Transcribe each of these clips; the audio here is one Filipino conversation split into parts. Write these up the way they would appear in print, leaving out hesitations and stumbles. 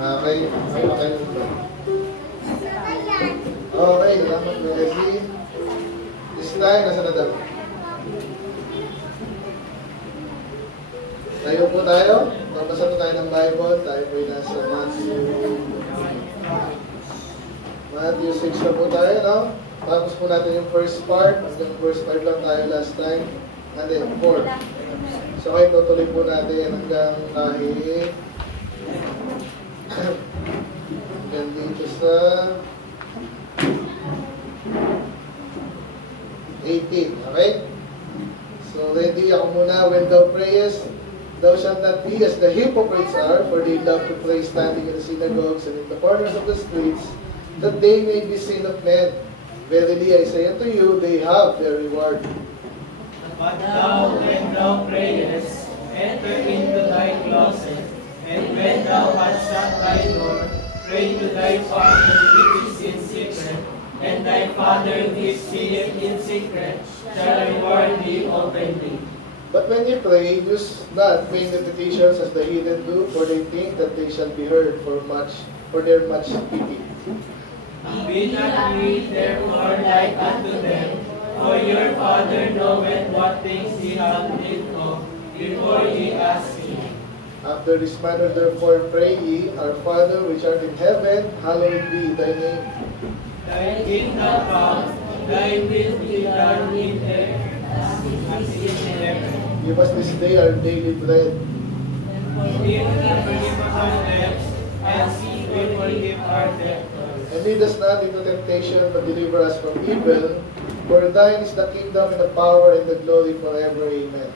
Okay. Okay, salamat Leslie. This time, nasa na daw? Tayo po tayo. Babasa po tayo ng Bible. Tayo po yung nasa Matthew 6 na po tayo, no? Tapos po natin yung first part. Hanggang verse 5 lang tayo last time. And then 4. So kayo tutuloy po natin hanggang kahit hanggang dito sa 18. Okay? So ready ako muna. When thou prayest, thou shalt not be as the hypocrites are, for they love to pray standing in the synagogues and in the corners of the streets, that they may be seen of men. Verily I say unto you, they have their reward. But thou, when thou prayest, enter into thy closet, and when thou hast shut thy door, pray to thy Father which is in secret, and thy Father which seeth in secret shall reward thee openly. But when ye pray, use not vain repetitions as the heathen do, for they think that they shall be heard for their much speaking. Be not ye therefore like unto them, for your Father knoweth what things ye have need of before ye ask him. After this manner therefore pray ye, Our Father which art in heaven, hallowed be thy name. Thy kingdom come, thy will be done in earth as it is in heaven. Give us this day our daily bread. Forgive us our debts, as we forgive our debtors. And lead us not into temptation, but deliver us from evil. For thine is the kingdom and the power and the glory forever. Amen.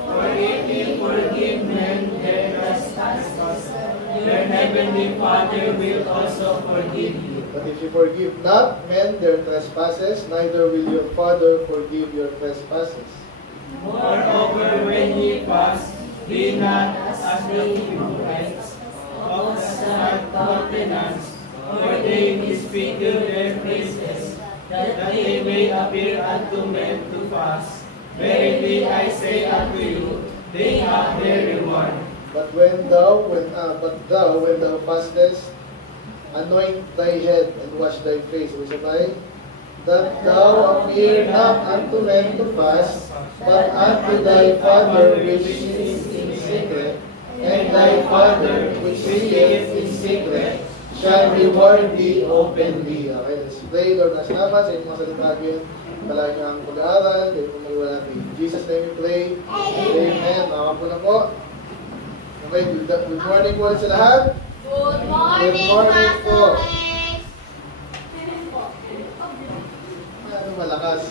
For if ye forgive men their trespasses, your heavenly Father will also forgive you. But if you forgive not men their trespasses, neither will your Father forgive your trespasses. Moreover, when ye fast, be not as the hypocrites, of a sad countenance, for they disfigure their faces, that they may appear unto men to fast. Verily I say unto you, they have their reward. But when thou fastest, anoint thy head and wash thy face. That thou appear not unto men to fast, but unto thy Father which is in secret, and thy Father which seeth in secret shall reward thee openly. Okay, let's pray. Lord, salamat sa inyong mga salitagin. Palagi niyo ang pag-aaral, kayo po magwala natin. In Jesus' name we pray. Amen. Makapo na po. Okay, good morning po sa lahat. Good morning, po. Pastor. Ano malakas?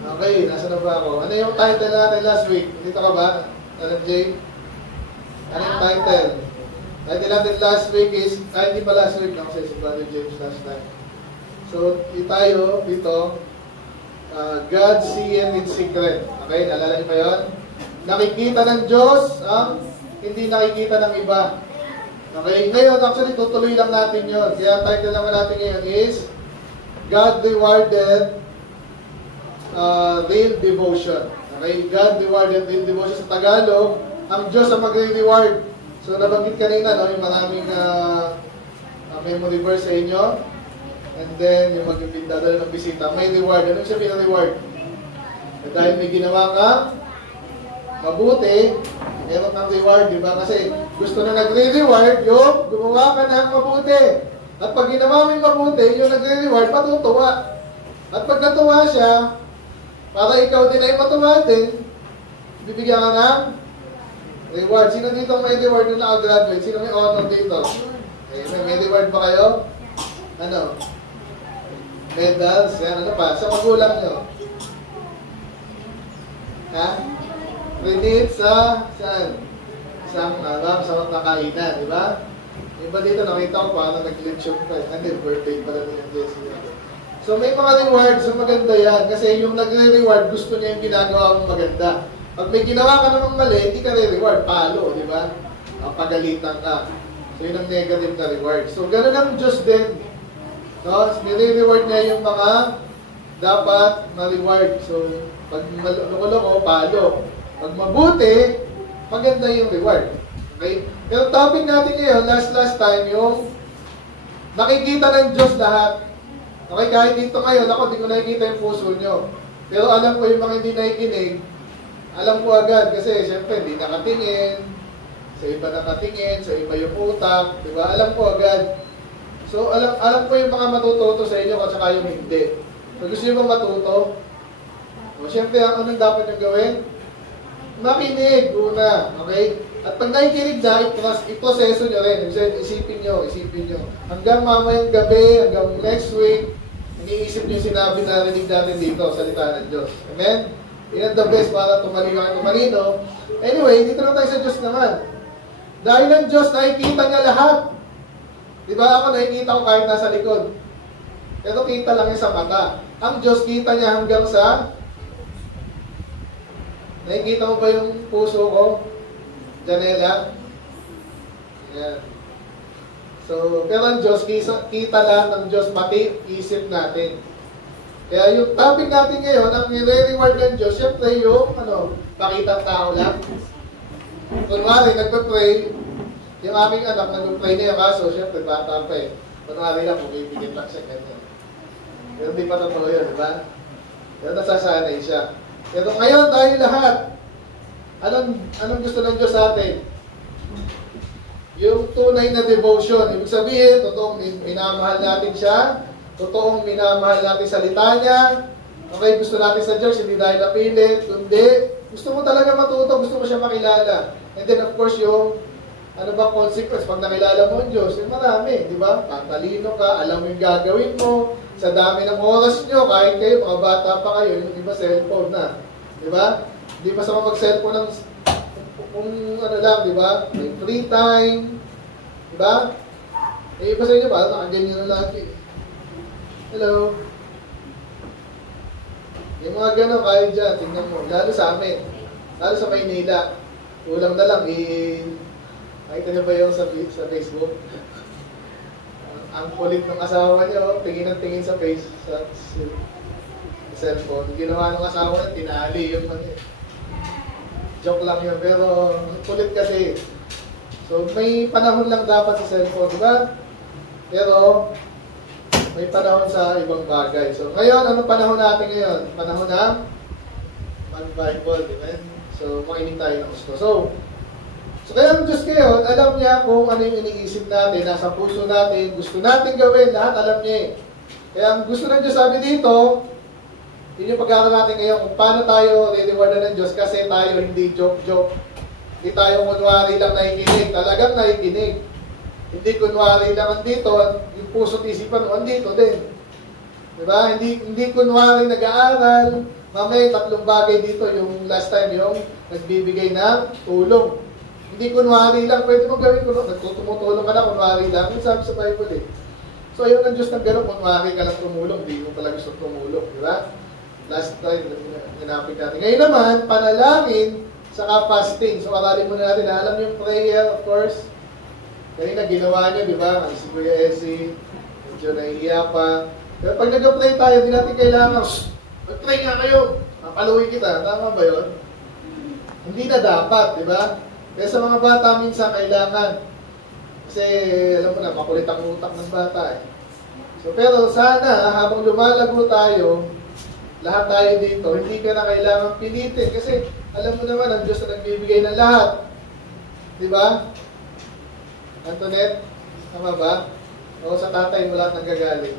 Okay, nasa na ba ako? Ano yung title natin last week? Dito ka ba? Alam, Jay? Ano yung title? Title natin last week is, hindi pa last week, kasi si Brother James last time. So, tayo dito, God seeth in secret. Okay, naalala niyo pa yun? Nakikita ng Diyos ang hindi nakikita ng iba. Okay, ngayon actually tutuloy lang natin yun. Kaya title naman natin ngayon is God Rewarded Real Devotion. Okay, God Rewarded Real Devotion sa Tagalog, ang Diyos ang magre-reward. So nabanggit kanina, no, yung maraming memory verse sa inyo. And then, yung magpipindadala ng bisita, may reward. Ano siya pinareward? Dahil may ginawa ka mabuti, meron kang reward, di ba? Kasi gusto na nagre-reward yung gumawa ka ng mabuti. At pag ginawa mo yung mabuti, yung nagre-reward, matutuwa. At pag natuwa siya, para ikaw din ay matuwa din, bibigyan ka ng reward. Sino dito may reward na nakagraduate? Sino may honor dito? May reward ba kayo? Ano? Medals, yan, ano pa? Sa magulang nyo. Ha? Credit sa, saan? Isang sa kakainan, di ba? Iba dito, nakita ko paano nag-lechon pa. Hindi, birthday pala niya Jesse. So may mga rewards, so maganda yan. Kasi yung nagre-reward, gusto niya yung ginagawa mong maganda. Pag may ginawa ka namang mali, hindi ka re-reward. Palo, di ba? Pagalitan ka. So yun ang negative na reward. So gano'n ang Diyos din. No? Nire-reward niya yung mga dapat ma-reward. So, pag loko-loko, palo. Pag mabuti, maganda yung reward. Okay? Pero topic natin ngayon, last time, yung nakikita ng Diyos lahat. Okay, kahit dito ngayon, ako, di ko nakikita yung puso nyo. Pero alam ko yung mga hindi nakikinig, alam ko agad kasi syempre hindi nakatingin, sa iba nakatingin, sa iba yung utak, di ba? Alam ko agad. So, alam ko yung mga matututo sa inyo at saka yung hindi. So, gusto nyo bang matuto? O, syempre, anong dapat nyo gawin? Makinig, una. Okay? At pag nakikinig na, iproseso nyo rin. Isipin nyo. Hanggang mamayang gabi, hanggang next week, iniisip nyo yung sinabi na rinig natin dito, salita ng Diyos. Amen? Yan the best para tumalino. Anyway, dito na tayo sa Diyos naman. Dahil ang Diyos, nakikita niya lahat. Di ba ako nakikita ko kahit nasa likod. Pero kita lang yan sa mata. Ang Diyos, kita niya hanggang sa... Nakikita mo ba yung puso ko? Janela? Yan. So, pero ang Diyos, kita lang ng Diyos, pati isip natin. Kaya yung topic natin ngayon, ang nire-reward ng Diyos, syempre yung, pakitang tao lang. Kunwari, nagpe-pray, yung aming anak, nagpe-pray na yung kaso, syempre, bata pa eh. Kunwari lang, pumipigit lang siya ganyan. Pero hindi pa totoo yun, di ba? Pero nasasanay siya. Pero ngayon, tayo lahat, anong gusto ng Diyos sa atin? Yung tunay na devotion. Ibig sabihin, totoong minamahal natin siya, totoong minamahal natin salita niya. Okay, gusto natin sa Diyos, hindi dahil napilit, kundi gusto mo talaga matuto, gusto mo siya makilala. And then of course yung consequence pag nakilala mo ang Diyos, yung marami, di ba? Tatalino ka, alam mo yung gagawin mo, sa dami ng oras nyo, kahit kayo, mga bata pa kayo, yung iba cellphone na. Di ba? Hindi masama mag-cellphone ng kung lang, di ba? May free time. Di ba? Eh, iba sa inyo ba? Nakaganyan na lagi. Hello? Yung mga gano'n, kayo dyan, tingnan mo. Lalo sa amin. Lalo sa Maynila. Ulang na lang, nakita niyo ba yung sa Facebook? Ang kulit ng asawa niya, tingin ng tingin sa cellphone. Ginawa ng asawa niya, tinali yung joke lang yun, pero kulit kasi. So, may panahon lang dapat sa cellphone, di ba? Pero, may panahon sa ibang bagay. So, ngayon, anong panahon natin ngayon? Panahon ng Bible, di ba? So, makinig tayo ng gusto. So kaya ang Diyos ngayon, alam niya kung ano yung iniisip natin, nasa puso natin, gusto natin gawin, lahat alam niya eh. Kaya ang gusto ng Diyos sabi dito, yun yung pag-aaral natin ngayon kung paano tayo re-rewardan ng Diyos kasi tayo hindi joke-joke. Hindi tayo kunwari lang nakikinig, talagang nakikinig. Hindi kunwari lang andito, yung puso't isipan mo andito din. Diba? Hindi kunwari nag-aaral, mamaya 3 bagay dito, yung last time yung nagbibigay ng tulong. Hindi kunwari lang, pwede mo gawin kung nagtutumutulong ka na, kunwari lang. Yung sabi sa Bible eh. So, ayun ang Diyos ng gano'n, kunwari ka lang tumulong, hindi mo pala gusto tumulong, di ba? Last time, hinapin natin. Ngayon naman, panalangin, saka fasting. So, aralin muna natin, alam yung prayer, of course. Kanina ginawa nyo, di ba? Si Kuya Essie, medyo nahihiya pa. Pero pag nag-pray tayo, hindi natin kailangan, mag-pray nga kayo, papaluin kita. Tama ba yun? Hindi na dapat, di ba? Kaya sa mga bata, minsan kailangan. Kasi, alam mo na, makulit ang utak ng bata eh. So, pero sana, habang lumalago tayo, lahat tayo dito, hindi ka na kailangan pilitin. Kasi, alam mo naman, ang Diyos na nagbibigay ng lahat. Di ba? Antoinette, tama ba? O sa tatay mo lahat nanggagaling.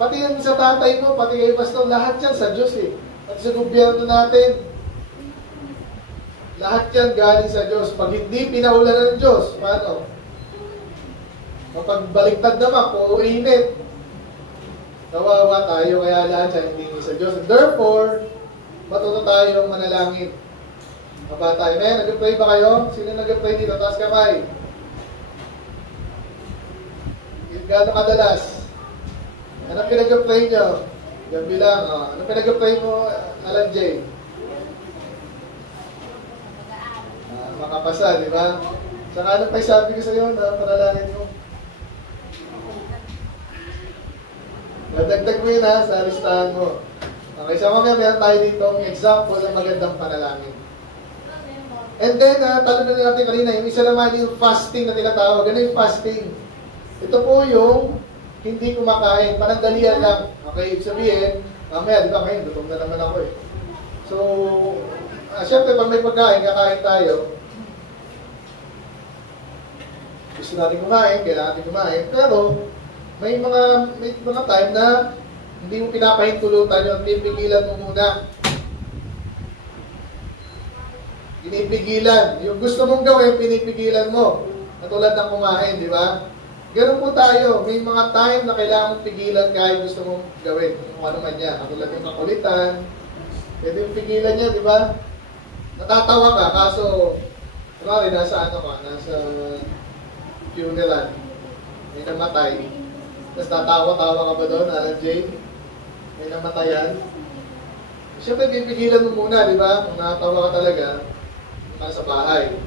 Pati yung sa tatay mo, pati kay pastor, lahat yan sa Diyos eh. At sa gobyerno natin, lahat yan galing sa Diyos. Pag hindi pinaulan ng Diyos, paano? Kapag baliktad naman, puro init. Kawawa tayo, kaya lahat yan hindi sa Diyos. And therefore, matuto tayong manalangin. Maba tayo. Ngayon, nag-pray ba kayo? Sino nag-pray dito? Taas kamay. Gano'ng kadalas? Anong pinag-pray nyo? Gabi lang. Anong pinag-pray mo, Alan J? Makapasa, di ba? Saka ano pa sabi ko sa iyo na panalangin mo? Nadagdag mo yun ha, sa listahan mo. Okay, so mamaya meron tayo dito ang example ng magandang panalangin. And then, talon na natin kanina, yung isa naman yung fasting na tinatawag. Ano yung fasting? Ito po yung hindi kumakain, panandalian lang. Okay, ibig sabihin, mamaya, di ba ngayon, gutom na naman ako eh. So, syempre, pag may pagkain, kakain tayo. Gusto natin kumain, kailangan natin kumain. Pero, may mga time na hindi mo pinapahintulutan yun, pipigilan mo muna. Pinipigilan. Yung gusto mong gawin, pinipigilan mo. Katulad ng kumain, di ba? Ganun po tayo. May mga time na kailangan mong pigilan kahit gusto mong gawin. Kung ano man yan. Katulad yung kakulitan. Pwede yung pigilan niya, di ba? Natatawa ka, kaso, kunwari, nasa nasa funeral. May namatay. Tapos tatawa-tawa ka ba doon, Alan Jane? May namatayan. Siyempre, pipigilan mo muna, di ba? Kung nakatawa ka talaga, nasa bahay.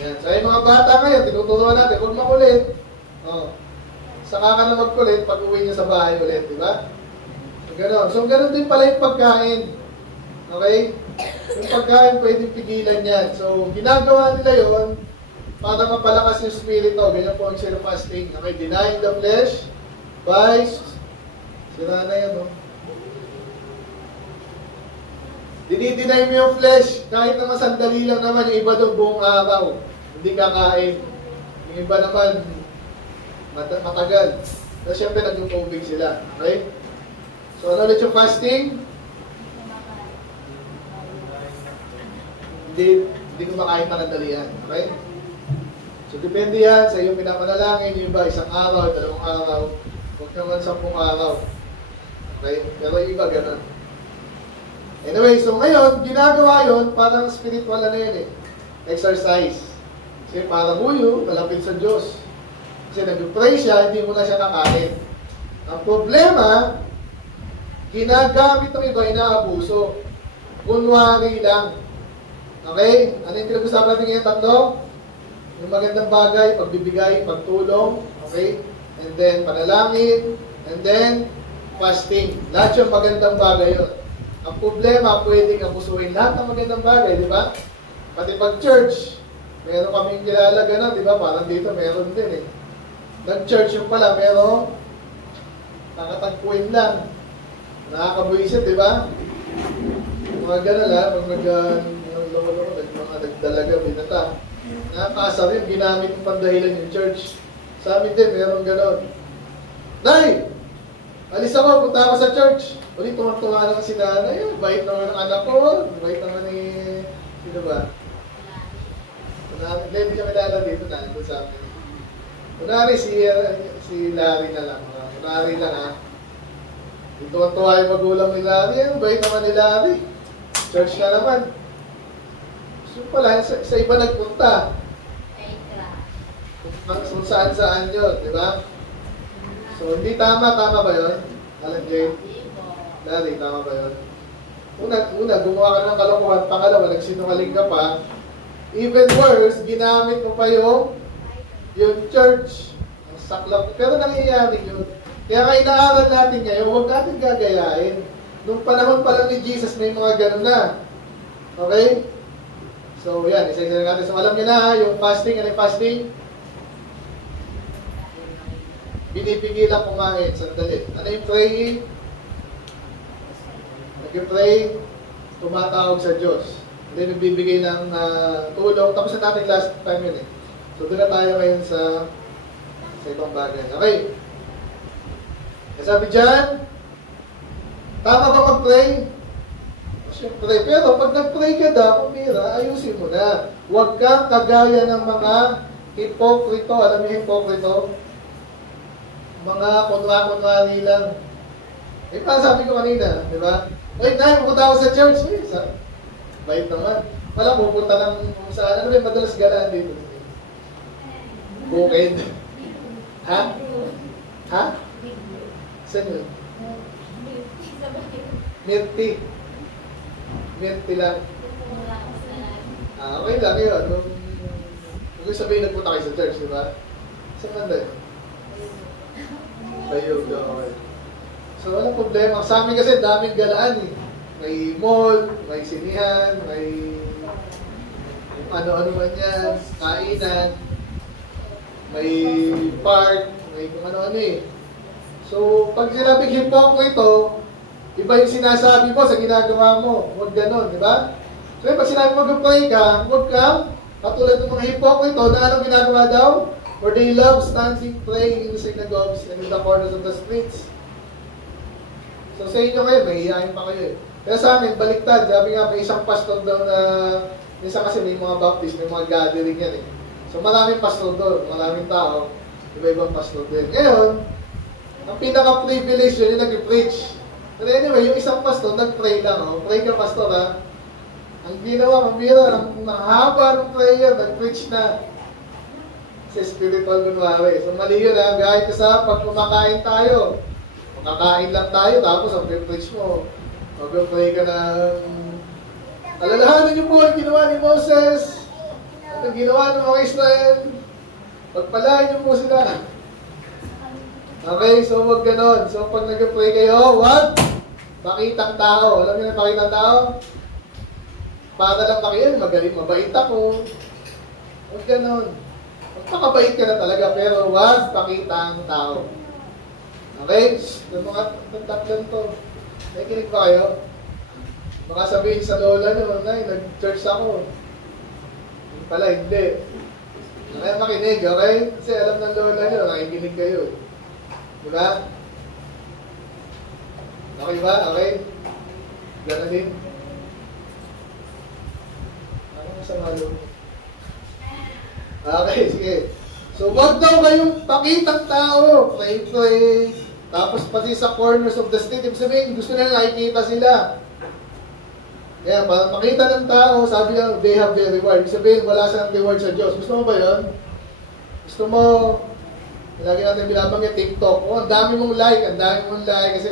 Yan. So, yung mga bata ngayon, tinuturuan natin, huwag makulit. Oh. Saka ka na magkulit pag uwi niya sa bahay ulit, di ba? So, gano'n. So, gano'n din pala yung pagkain. Okay? Yung pagkain, pwedeng pigilan yan. So, ginagawa nila yon para mapalakas yung spirito. Ganyan po ang fasting. Okay? Denying the flesh by... Sira na yan, no? Dinideny mo yung flesh, kahit naman sandali lang naman, yung iba doon buong araw, hindi kakain. Yung iba naman, matagal. So, syempre, nagtutubig sila. Okay? So, ano ulit yung fasting? Hindi kumakain panandalian. Okay? So, depende yan sa iyong pinapanalangin. Yung iba, isang araw, 2 araw, huwag naman 10 araw. Okay? Pero yung iba, ganun. Anyway, so ngayon, ginagawa yun, parang spiritual na yun eh. Exercise. Kasi parang huyo, malapit sa Diyos. Kasi nag-pray siya, hindi mo na siya kakain. Ang problema, ginagamit ng iba, inaabuso. Kunwari lang. Okay? Ano yung pinag-usapan natin ngayon, tatlo? Yung magandang bagay, pagbibigay, pagtulong. Okay? And then, panalangin. And then, fasting. Lahat yung magandang bagay yun. Ang problema, pwedeng abusuin lahat ng magandang bagay, di ba? Pati pag church, meron kaming kilala gano'n, di ba? Parang dito, meron din eh. Nag-church yung pala, meron nakatagpuin lang. Nakakabuisit, di ba? Mga gano'n lang, pag mga nagdalaga, binata. Nakakasar yun, ginamit yung pandahilan yung church. Sa amin din, meron gano'n. Nay! Alis ako, punta ako sa church. Ulit, tuwang-tuwa naman si nanay. Bait naman ng anak ko. Bait naman ni... Sino ba? Hindi siya kilala dito na. Ito sa akin. Kunwari, si Larry na lang. Kunwari lang ha. Tuwang-tuwa yung magulang ni Larry. Bait naman ni Larry. Church na naman. So pala, sa iba nagpunta. Kung saan-saan yun, di ba? So, hindi tama ba yun? Alan Jane? Larry, tama ba yun? Una, gumawa ka ng kalokohan. Pangalawa, nagsinungaling ka pa. Even worse, ginamit mo pa yung church. Ang saklap. Pero nangyayari yun. Kaya inaaral natin ngayon, huwag natin gagayain. Nung panahon pa lang ni Jesus, may mga ganun na. Okay? So, yan. Isa-isa natin. So, alam niyo na, yung fasting, ano yung fasting? Binipigilan kumain. Sandali. Ano yung praying? Nag-pray, tumatawag sa Diyos. Hindi nagbibigay ng tulong. Tapos na natin last time yun eh. So doon na tayo ngayon sa ibang bagay. Okay. Sabi dyan, tama ba mag-pray? Siyempre. Pero pag nag-pray ka daw, kumira, ayusin mo na. Huwag kang kagaya ng mga hipokrito. Alam niyo hipokrito? Mga kunwa-kunwari lang. Eh, parang sabi ko kanina, di ba? Ay, Nay, pupunta ako sa church. Eh, bait naman. Wala, pupunta lang kung saan. Ano ba yung madalas galaan dito? Bukid. Ha? Ha? Saan yun? Mirti. Mirti lang. Okay lang yun. Huwag yung sabihin nagpunta kayo sa church, di ba? Saan man dahil? Bayog, okay. So, walang problema. Sa amin kasi, daming galaan eh. May mall, may sinihan, may ano-ano man yan, kainan, may park, may kung ano-ano eh. So, pag sinabing hipokrito, iba yung sinasabi mo sa ginagawa mo. Huwag ganon, di ba? So, pag sinabi mag-pray ka, huwag kang katulad ng mga hipokrito na anong ginagawa daw? For they love standing, praying in the synagogues and in the corners of the streets. So, sa inyo kayo, may hihayin pa kayo eh. Kaya sa amin, baliktad. Sabi nga, may isang pastor daw na, minsan kasi may mga baptist, may mga gathering yan eh. So, maraming pastor doon, maraming tao, iba-ibang pastor din. Ngayon, ang pinaka-privilege yun yung nag-preach. But anyway, yung isang pastor, nag-pray lang. Oh. Pray ka, pastor, ha? Ang ginawa, mabira, ang haba ng prayer, nag-preach na. Sa spiritual kunwari. So, mali yun, ha? Gaya ka sa pag kumakain tayo. Makakain lang tayo, tapos ang preach mo, mag-pray ka ng alalahanan niyo po ang ginawa ni Moses at ang ginawa ng mga Israel. Pagpalain niyo po sila. Okay, so wag ganon. So pag nag-pray kayo, wag pakitang tao. Alam niyo na pakitang tao? Para lang pakiyan, magaling, mabait ako. Wag ganon. Magpakabait ka na talaga, pero wag pakitang tao. Okay? Yung mga tatlan to. Nakikinig ba kayo? Baka sabihin sa lola nyo, Nay, nag-church ako. Hindi pala, hindi. Kaya makinig, okay? Kasi alam ng lola nyo, nakikinig kayo. Diba? Okay ba? Okay? Gano'n din? Ano sa malo? Okay, sige. So, wag daw kayong pakitang tao. Pray. Tapos pati sa corners of the street, ibig sabihin, gusto nila nakikita sila. Kaya, para makita ng tao, sabi niya, they have their reward. Ibig sabihin, wala silang reward sa Diyos. Gusto mo ba yun? Gusto mo, lagi natin binabanggit, TikTok. Oh, ang dami mong like kasi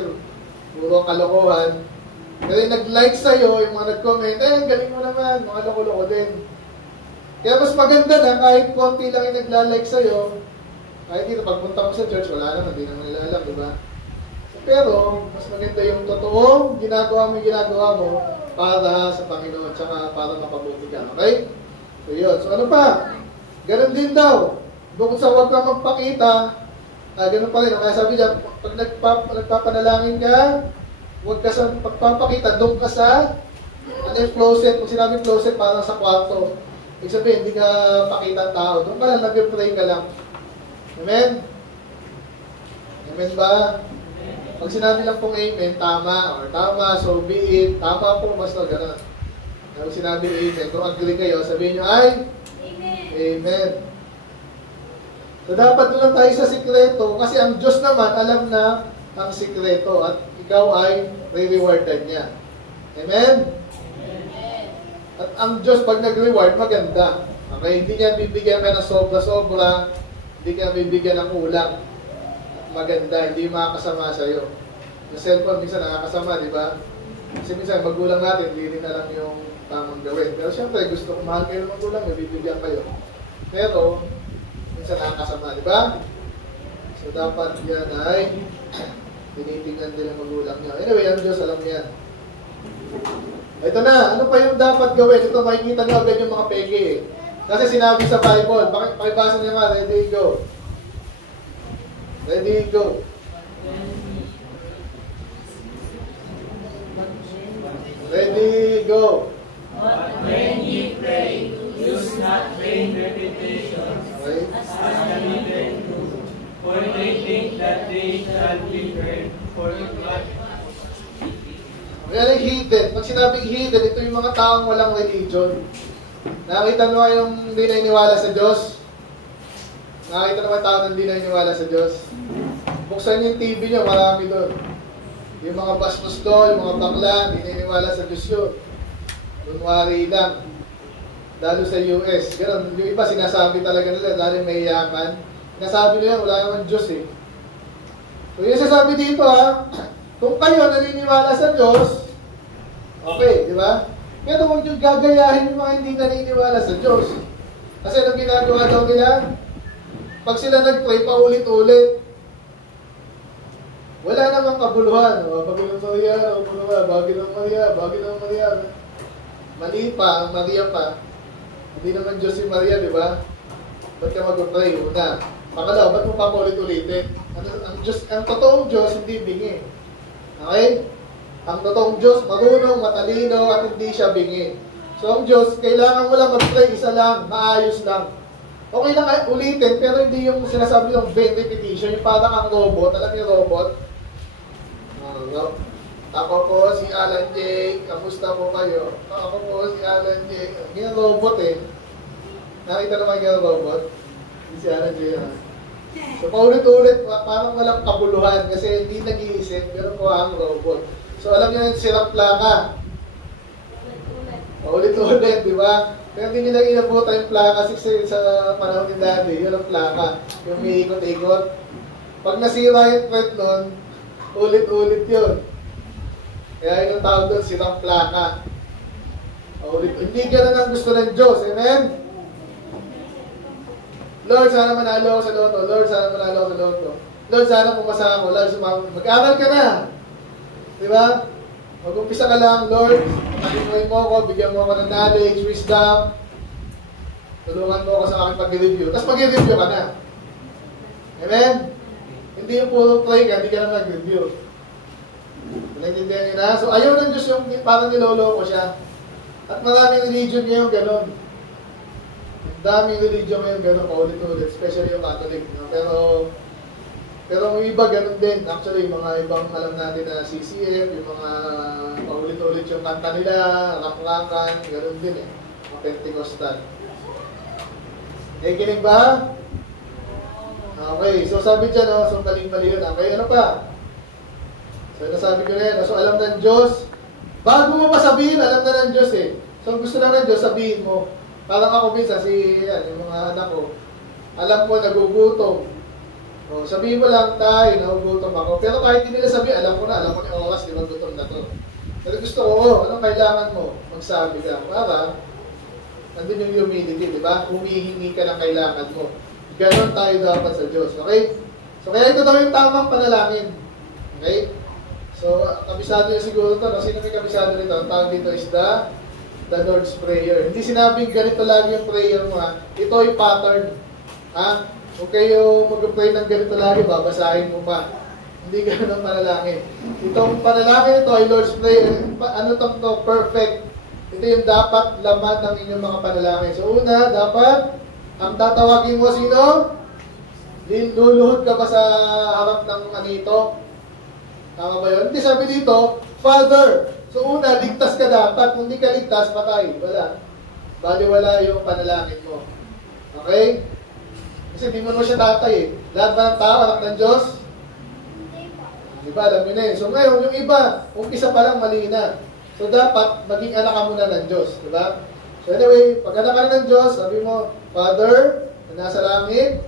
puro kalokohan. Kasi nag-like sa'yo, yung mga nag-comment, ang galing mo naman, mga loko-loko din. Kaya mas maganda na, kahit konti lang yung nagla-like sa'yo, kahit dito, pagpunta mo sa church, wala naman, hindi naman nila alam, di ba? Pero, mas maganda yung totoong ginagawa mo para sa Panginoon, tsaka para mapabuti ka, okay? So, yun. So, ano pa? Ganun din daw. Bukod sa huwag ka magpakita, ganun pa rin. Kaya sabi niya, pag nagpapanalangin ka, huwag ka sa pagpapakita, doon ka sa, closet. Kung sinabing closet, parang sa kwarto. Ibig sabihin, hindi ka pakita ang tao. Doon ka lang, nag-pray ka lang. Amen? Amen ba? Pag sinabi lang pong amen, tama, or tama, so be it, tama po, basta gano'n. Pag sinabi amen, kung agree kayo, sabihin nyo ay, Amen. Amen. So dapat doon lang tayo sa sikreto, kasi ang Diyos naman alam na ang sikreto, at ikaw ay re-rewardan niya. Amen? Amen. At ang Diyos, pag nag-reward, maganda. Okay? Hindi niya bibigyan ka ng sobra-sobra, hindi ka bibigyan ng kulang. Maganda, hindi makakasama sa'yo. Yung cellphone, minsan nakakasama, di ba? Kasi minsan, magulang natin, hindi rin alam yung tamang gawin. Pero syempre, gusto kong mahal kayo ng magulang, nabibigyan kayo. Pero, minsan nakakasama, di ba? So, dapat yan ay tinitingnan din ang magulang nyo. Anyway, ang Diyos, alam niya. Ito na, ano pa yung dapat gawin? Ito, makikita nyo agad yung mga peke. Kasi sinabi sa Bible, pakibasa niya nga, ready, go. Ready, go. Ready, go. But when ye pray, use not vain repetitions, Okay. as the heathen do, for they think that they shall be heard for God. Ngayon, hidden. Pag sinabing hidden, ito yung mga taong walang religion. Nakita mo yung hindi naniniwala sa Diyos? Nakita naman tao na hindi naniniwala sa Diyos? Buksan yung TV nyo, marami doon. Yung mga bastos doon, yung mga bakla, hindi naniniwala sa Diyos yun. Kunwari lang. Lalo sa US. Ganun, yung iba sinasabi talaga nila, lalo may yaman. Sinasabi nila, wala naman Diyos eh. So yung sasabi dito kung kayo naniniwala sa Diyos, okay, di ba? Pero huwag nyo gagayahin yung mga hindi naniniwala sa Diyos. Kasi anong ginagawa daw nila? Pag sila nag-pray, paulit-ulit. Wala namang kabuluhan. Pagulong Maria, Bagay ng Maria. Mali pa, Maria pa. Hindi naman Diyos si Maria, di ba? Ba't ka mag-pray? Una. Pangalawa, ba't mo papaulit-ulitin? Ang totoong Diyos, hindi bingi. Okay? Ang totoong Diyos, marunong, matalino, at hindi siya bingi. So, ang Diyos, kailangan mo lang mag-pray, isa lang, maayos lang. Okay lang ulitin, pero hindi yung sinasabi ng vain repetition, yung parang ang robot. Alam niyo robot? Ako po si Alan J. Kamusta po kayo? Ako po si Alan J. Ganyan robot eh. Nakita naman ganyan robot? Si Alan J. So paulit-ulit, parang walang kabuluhan kasi hindi nag-iisip, pero po ang robot. So alam niyo yung sirap plaka. Paulit-ulit, di ba? Pero hindi nila inabutan yung plaka kasi sa panahon ni Daddy, yun ang plaka. Yung may ikot-ikot. Pag nasira yung thread nun, ulit-ulit yun. Kaya yun ang tawag doon, sirang plaka. Hindi ganun ang gusto ng Diyos. Amen? Lord, sana manalo ako sa loto. Lord, sana manalo ako sa loto. Lord, sana pumasa ako. Lord, sumama. Mag-aral ka na. Diba? Mag-umpisa ka lang, Lord. Pag-inuin mo ako, bigyan mo ako ng knowledge, wisdom. Tulungan mo ako sa aking pag-review. Tapos mag-review ka na. Amen? Hindi yung puro pray ka, hindi ka na mag-review. Naintindihan niyo na? So, ayaw ng Diyos yung parang niloloko siya. At maraming religion ngayon gano'n. Daming religion ngayon gano'n, paulit-ulit, especially yung Catholic. No? Pero yung iba gano'n din. Actually, yung mga ibang alam natin na CCM, yung mga paulit-ulit yung kanta nila, rap-rakan, gano'n din eh. Mga Pentecostal. Kinig ba? Okay, so sabi dyan, no? So maling-mali yun. Okay, ano pa? So nasabi ko na yan. So alam ng Diyos, bago mo pa sabihin, alam na ng Diyos eh. So gusto lang ng Diyos, sabihin mo. Parang ako minsan, yung mga anak ko, alam ko, nagugutom. O, sabihin mo lang, tayo, nagugutom ako. Pero kahit hindi nila sabihin, alam ko na yung oras, di ba gutom na to. Pero gusto ko, anong kailangan mo? Magsabi ka. Para, nandun yung humility, di ba? Humihingi ka ng kailangan mo. Ganon tayo dapat sa Diyos. Okay? So, kaya ito daw yung tamang panalangin. Okay? So, kabisado niya siguro ito. No? Sino may kabisado nito? Ang tawag dito is the Lord's Prayer. Hindi sinabing ganito lagi yung prayer mo. Ha? Ito yung pattern. Ha? Kung kayo mag-pray ng ganito lagi, babasahin mo pa. Hindi ganun ang panalangin. Itong panalangin ito ay Lord's Prayer. Ano itong to? Perfect. Ito yung dapat laman ng inyong mga panalangin. So, una, dapat ang tatawagin mo sino? Luluhod ka ba sa harap ng anito? Tama ba yun? Hindi sabi dito, Father. So una, ligtas ka dapat. Kung hindi ka ligtas, patay. Wala. Bali wala yung panalangin mo. Okay? Kasi hindi mo siya tatay eh. Lahat ba ng tao, anak ng Diyos? Diba, alam nyo na eh. So ngayon, yung iba, umpisa pa lang mali na. So dapat, maging anak ka muna ng Diyos. Diba? So anyway, pag anak ka na ng Diyos, sabi mo, Father, na nasa langit,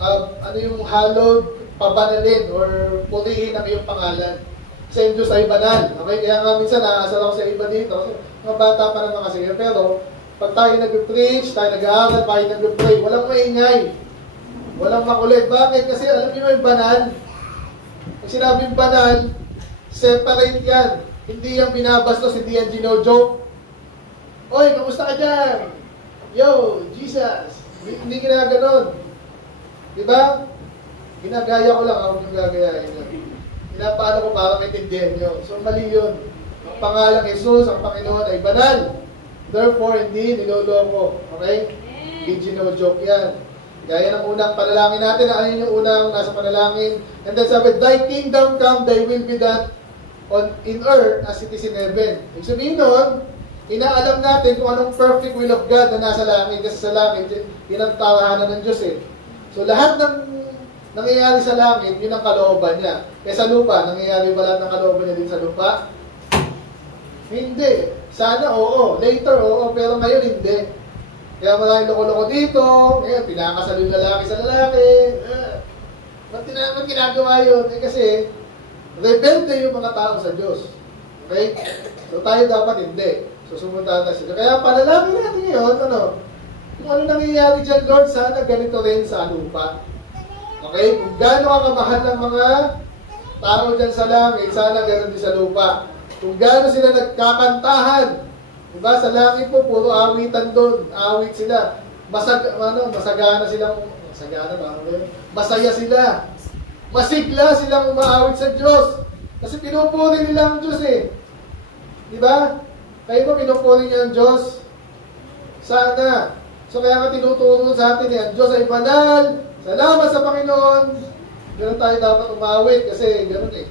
ano yung hallowed, pabanalin or purihin ang iyong pangalan. Kasi yung Diyos ay banal. Okay? Kaya nga minsan nakasal ako sa iba dito. Kasi mga bata pa naman kasi. Pero pag tayo nag-preach, tayo nag-aaral, tayo nag-pray, walang maingay. Walang makulit. Bakit? Kasi alam niyo yung banal. Pag sinabing banal, separate yan. Hindi yan binabastos, hindi yan gino-joke. Oy, kamusta ka dyan? Yo, Jesus. Hindi ginaganon. Diba? Ginagaya ko lang, ako yung gagayain nyo. Pinapaano ko para maintindihan nyo. So, mali yun. Ang pangalang Jesus, ang Panginoon ay banal. Therefore, hindi niloloko. Okay? Hindi gino-joke yan. Gaya ng unang panalangin natin. Ano yung unang nasa panalangin? And then sabi, Thy kingdom come, Thy will be done in earth as it is in heaven. Ibig sabihin nun, inaalam natin kung anong perfect will of God na nasa langit. Kasi sa langit, yun ang tahanan ng Diyos eh. So, lahat ng nangyayari sa langit, yun ang kalooban niya. Kaya sa lupa, nangyayari ba lahat ng kalooban niya din sa lupa? Hindi. Sana oo. Later oo. Pero ngayon hindi. Kaya maraming loko-loko dito. Ngayon, pinakasal yung lalaki sa lalaki. Ba't ginagawa yun? Kasi, rebelde yung mga tao sa Diyos. Okay? So tayo dapat hindi. So sumunta tayo sa Diyos. Kaya panalangin natin ngayon, kung ano nangyayari dyan, Lord, sana ganito rin sa lupa. Okay? Kung gaano ka kamahal ng mga tao dyan sa langit, sana gano'n din sa lupa. Kung gaano sila nagkakantahan Diba? Sa langit po, puro awitan doon. Awit sila. Masagana silang, masagana ba? Masaya sila. Masigla silang umaawit sa Diyos. Kasi pinupuri nila ang Diyos eh. Diba? Kayo ba pinupuri niyo ang Diyos? Sana. So kaya nga tinuturo sa atin eh, ang Diyos ay banal. Salamat sa Panginoon. Ganun tayo dapat umawit kasi ganun eh.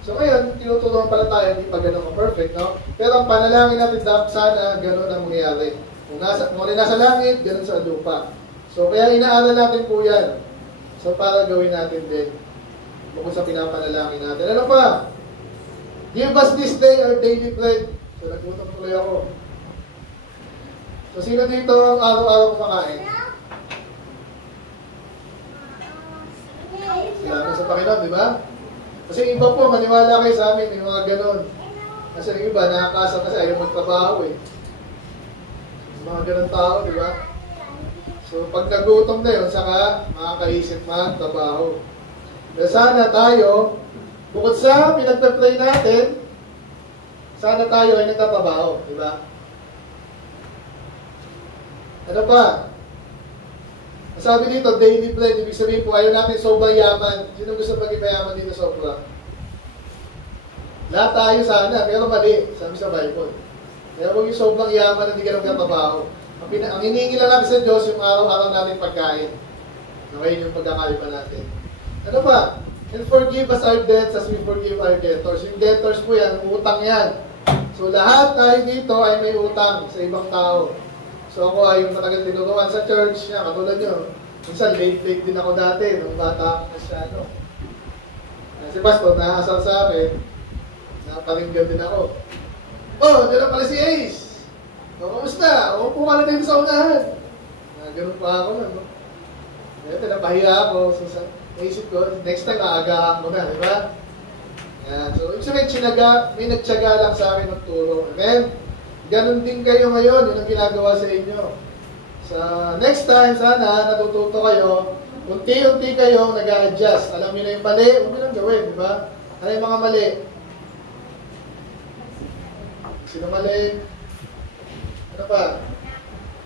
So ngayon, tinuturuan pala tayo, hindi pa ganun ka-perfect, no? Pero ang panalangin natin dapat sana ganun ang mangyayari. Kung nasa langit, ganun sa lupa. So kaya inaaral natin po yan. So para gawin natin din. Bukod sa pinapanalangin natin. Ano pa? Give us this day our daily bread. So nagutong tuloy ako. So sino dito ang araw-araw kumakain? Salamat sa Panginoon, di ba? Kasi iba po, maniwala kayo sa amin, yung mga ganon. Kasi yung iba, nakakasa kasi ayaw magtrabaho eh. Mga ganon tao, di ba? So, pag nagutom na yun, saka makakaisip magtrabaho. Pero sana tayo, bukod sa pinagpe-pray natin, sana tayo ay nagtatrabaho, di ba? Ano pa? Sabi dito, daily bread, ibig sabihin po, ayaw natin sobrang yaman. Sino gusto maging mayaman dito sobra? Lahat tayo sana, pero mali, sabi sa Bible. Kaya huwag yung sobrang yaman na hindi ka nagtatrabaho. Ang hinihingi lang natin sa Diyos, yung araw-araw natin pagkain. Okay, yung pagkakaiba natin. Ano pa? And forgive us our debts as we forgive our debtors. Yung debtors po yan, utang yan. So lahat tayo dito ay may utang sa ibang tao. So ako ay yung matagal tinuruan sa church, yan, katulad nyo. Minsan late din ako dati, nung bata ako masyado. Si Pastor, nakasal sa akin, nakaparinggan din ako. Oh, dyan pala si Ace. O, kamusta? O, upo ka na din sa unahan. Ganun pa ako na, no? Ngayon, napahiya ako. So, naisip ko, next time, aagahan ko na, di ba? Yan. So, ibig sabihin, may nagtyaga lang sa akin magturo. Amen? Ganon din kayo ngayon, yun ang ginagawa sa inyo. Sa next time, sana natututo kayo, unti-unti kayo nag-a-adjust. Alam niyo na yung mali, huwag nyo lang gawin, di ba? Ano yung mga mali? Sino mali? Ano pa?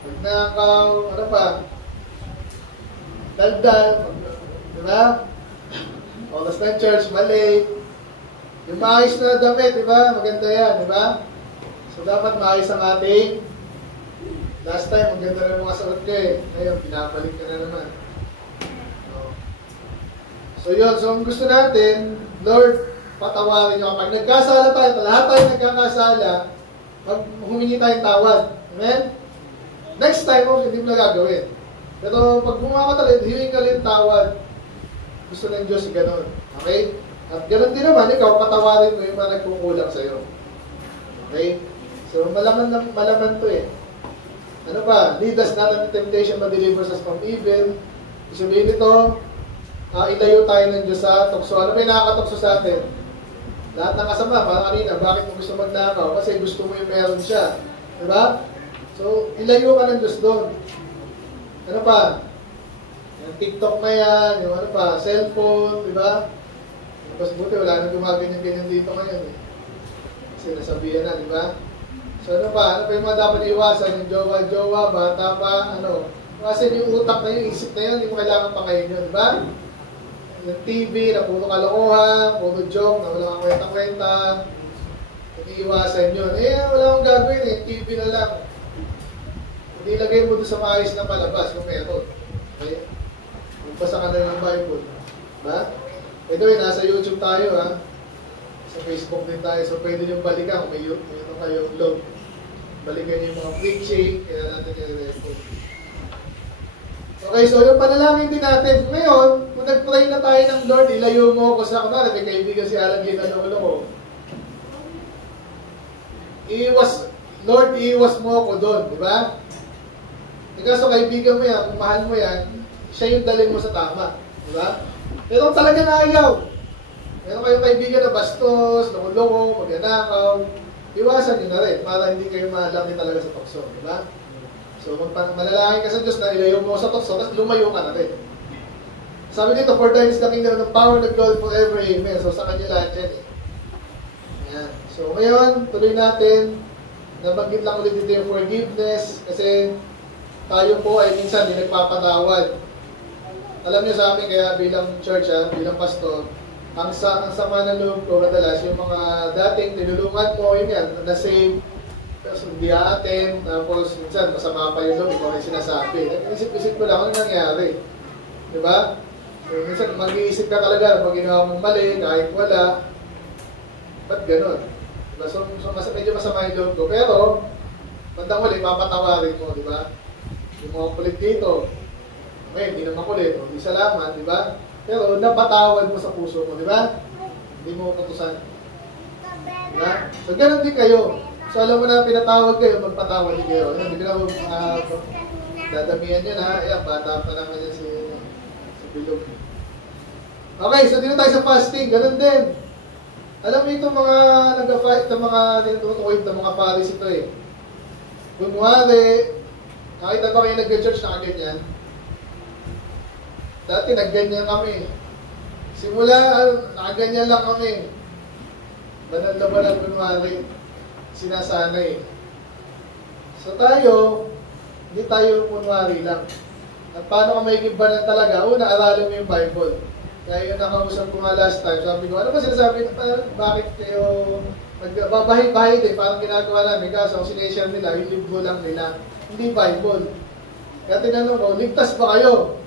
Magnakaw, ano pa? Daldal, di ba? Oras ng church, mali. Yung maayos na damit, di ba? Maganda yan, di ba? So, dapat maayos ang ating last time, ang ganda rin mga sagot ko eh. Ngayon, pinapalik ka na naman. So, yun. So, ang gusto natin, Lord, patawarin nyo. Kapag nagkasala tayo, lahat tayo nagkakasala, humingi tayong tawad. Amen? Next time, hindi mo na gagawin. Pero pag gumawa ka talaga, hiwing ka rin tawad. Gusto ng Diyos gano'n. Okay? At gano'n din naman, ikaw, patawarin mo yung mga nagkukulang sa'yo. Okay? So, malaman to eh. Ano pa? Lead us not into temptation, but deliver us from evil. Sabihin nito, ilayo tayo ng Diyos sa tukso. Ano ba yung nakakatukso sa atin? Lahat ng kasama, parang kanina, bakit mo gusto magnakaw? Kasi gusto mo yung meron siya. Diba? So, ilayo ka ng Diyos doon. Ano pa? Yung TikTok na yan, yung ano pa, cellphone, diba? Tapos buti, wala nang gumaganyan-ganyan dito ngayon eh. Kasi nasabihan na, diba? So ano pa? Ano pa yung mga dapat iwasan? Yung jowa-jowa, bata pa, ano? Kasi yung utak na yung isip na yun, hindi mo kailangan pakain yun, diba? Yung TV na puro kalokohan, puro joke, na wala kang kwenta-kwenta. Iiwasan yun. Eh, wala akong gagawin eh. TV na lang. Hindi lagay mo doon sa maayos na palabas kung meron. Okay? Magbasa ka na ng Bible. Diba? Ito eh, nasa YouTube tayo ha. Sa Facebook din tayo. So pwede nyo balikan kung may kayong log. Balikan nyo yung mga preaching. Kaya natin i-record. Okay, so yung panalangin din natin. Ngayon, kung nag-pray na tayo ng Lord, ilayo mo ko sa kunwari, may kaibigan si Alan Gita na ulo ko. Lord, iiwas mo ako doon, di ba? Kaso kaibigan mo yan, kung mahal mo yan, siya yung dalhin mo sa tama, di ba? Pero kung talaga ayaw, meron kayong kaibigan na bastos, loko-loko, magnanakaw, iwasan nyo na rin para hindi kayo malaki talaga sa tukso, di ba? So, manalangin ka sa Diyos na ilayo mo sa tukso, tapos lumayo ka na rin. Sabi dito, for thine is the kingdom, the power and the glory forever, amen. So, sa kanya lahat yan eh. Ayan. So, ngayon, tuloy natin. nabanggit lang ulit dito yung forgiveness kasi tayo po ay minsan di nagpapatawad. Alam niyo sa amin, kaya bilang church, bilang pastor, ang sama ng loob ko madalas yung mga dating tinulungan mo, yun yan, na-save, tapos hindi a-attend, tapos minsan masama pa yung loob, ikaw na sinasabi. Isip-isip ko lang, ano nangyari? Diba? So, minsan mag-iisip ka talaga na pag ginawa mong mali, kahit wala, ba't ganun? Diba? So medyo masama yung loob ko. Pero, bandang huli, papatawarin mo, diba? Yung mga kulit dito, okay, hindi naman kulit, hindi salamat, diba? Pero napatawad mo sa puso mo, diba? Hindi mo kutusan. Diba? So, ganun din kayo. So, alam mo na pinatawad kayo, magpatawad din kayo. Hindi ko na dadamihan yun, ha? Ayan, bata pa naman yan si Bilog. Okay, so dito tayo sa fasting. Ganun din. Alam mo itong mga nag-fight, itong mga tinutukoy, itong mga paris ito eh. Kunwari, nakita ba kayo nag-church na kaganyan? Dati nagganyan kami. Simula, nakaganyan lang kami. Banal na banal kunwari. Sinasanay. So tayo, hindi tayo kunwari lang. At paano ka magiging banal talaga? Una, aralin mo yung Bible. Kaya yung nakausap ko nga last time, sabi ko, ano ba sinasabi? Bakit kayo babahay-bahay din? Parang ginagawa namin. Kaso ang sineshare nila, yung libro lang nila. Hindi Bible. Kaya tinanong ko, ligtas ba kayo?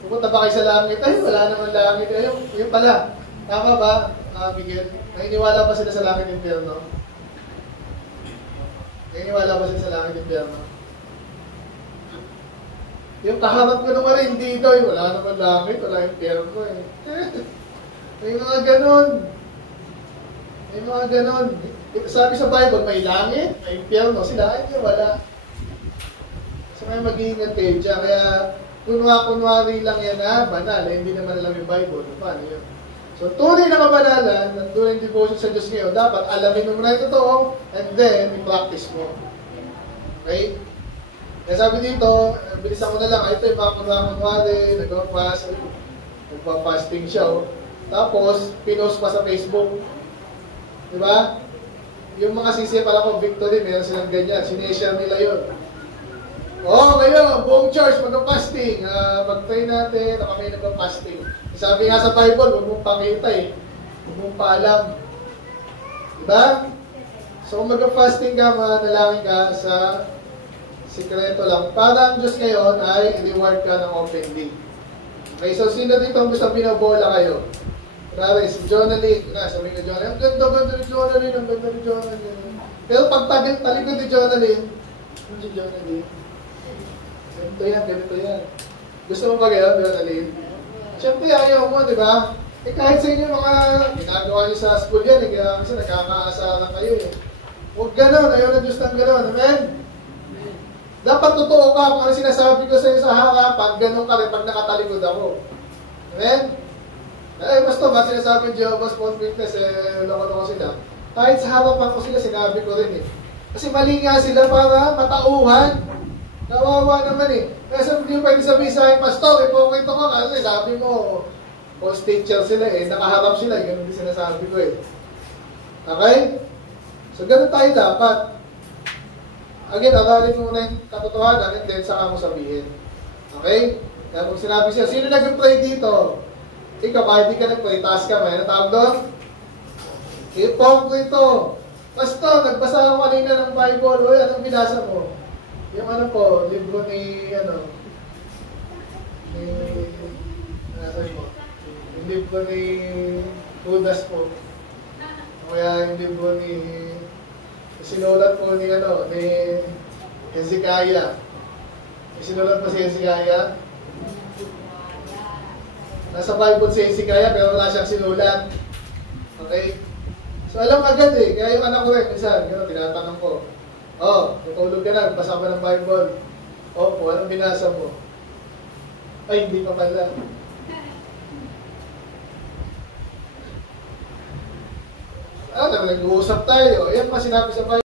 Pupunta ba kayo sa langit? Ay, wala naman langit. Ay, yun pala. Tama ba, Miguel? Naniniwala ba sila sa langit ng impyerno? Naniniwala ba sila sa langit ng impyerno? Yung kaharap ko naman hindi daw. Wala naman langit, wala impyerno eh. May mga ganon. May mga ganon. Sabi sa Bible, may langit, may impyerno. Sila, ay, wala. So, may mag-iingat kayo dyan. Kaya, kunwari lang yan banal, hindi naman alam yung Bible. Paano yun? So, tunay na kabanalan, at tunay na devotion sa Diyos ngayon, dapat alamin mo na yung totoo, and then, i-practice mo. Okay? Kaya sabi dito, bilisan ko na lang, ito yung mga kunwari, nagpa-fasting siya, tapos, pinost pa sa Facebook. Diba? Yung mga sisi pala ko, victory, meron silang ganyan, sineshare nila yun. Ngayon, buong church, mag-fasting. Mag-pray natin, na kami nag-fasting. Sabi nga sa Bible, huwag mong pakita eh. Huwag mong paalam. Diba? So, kung mag-fasting ka, manalangin ka sa sikreto lang. Para ang Diyos ngayon ay reward ka ng openly. Okay, so sino dito ang gusto binobola kayo? Kunwari, si Jonalyn. Sabi ko Jonalyn, ang ganda ni Jonalyn, ang ganda ni Jonalyn. Pero pag talikod ni Jonalyn, ano si Jonalyn? Ganito yan. Gusto mo ba kayo, Jonalyn? Siyempre, ayaw mo, di ba? Kahit sa inyo mga ginagawa niyo sa school yan, kaya kasi nakakaasaran kayo eh. Huwag ganon, ayaw ng Diyos ng ganon. Amen? Dapat totoo ka kung ano sinasabi ko sa iyo sa harapan, ganon ka rin pag nakatalikod ako. Amen? Basta ba sinasabi ng Jehovah's Witness, loko-loko sila. Kahit sa harapan ko sila, sinabi ko rin eh. Kasi mali nga sila para matauhan. Kawawa naman eh. Kaya sabi ko pwede sabihin sa akin, Pastor, ipokito ko kasi sabi mo, post teacher sila eh, nakaharap sila eh, ganun din sinasabi ko eh. Okay? So ganun tayo dapat. Again, aralin mo na yung katotohanan and then saka mo sabihin. Okay? Kaya kung sinabi siya, sino nag-pray dito? Ikaw, kahit di ka nag-pray, taas ka, may natawag doon? Ipokrito. Pastor, nagbasa ako kanina ng Bible. Uy, anong binasa mo? Yung ano po, libro ni, yung libro ni Judas po. Kaya yung libro ni, sinulat po ni, ni Hezekiah. Sinulat po si Hezekiah. Nasa Bible si Hezekiah, pero wala siyang sinulat. Okay? So alam agad eh, kaya yung anak ko rin, minsan, tinatanong ko, natulog ka na, basa ka ng Bible. Opo, anong binasa mo? Ay, hindi pa pala. Nag-uusap tayo. Ayan pa sinabi sa Bible.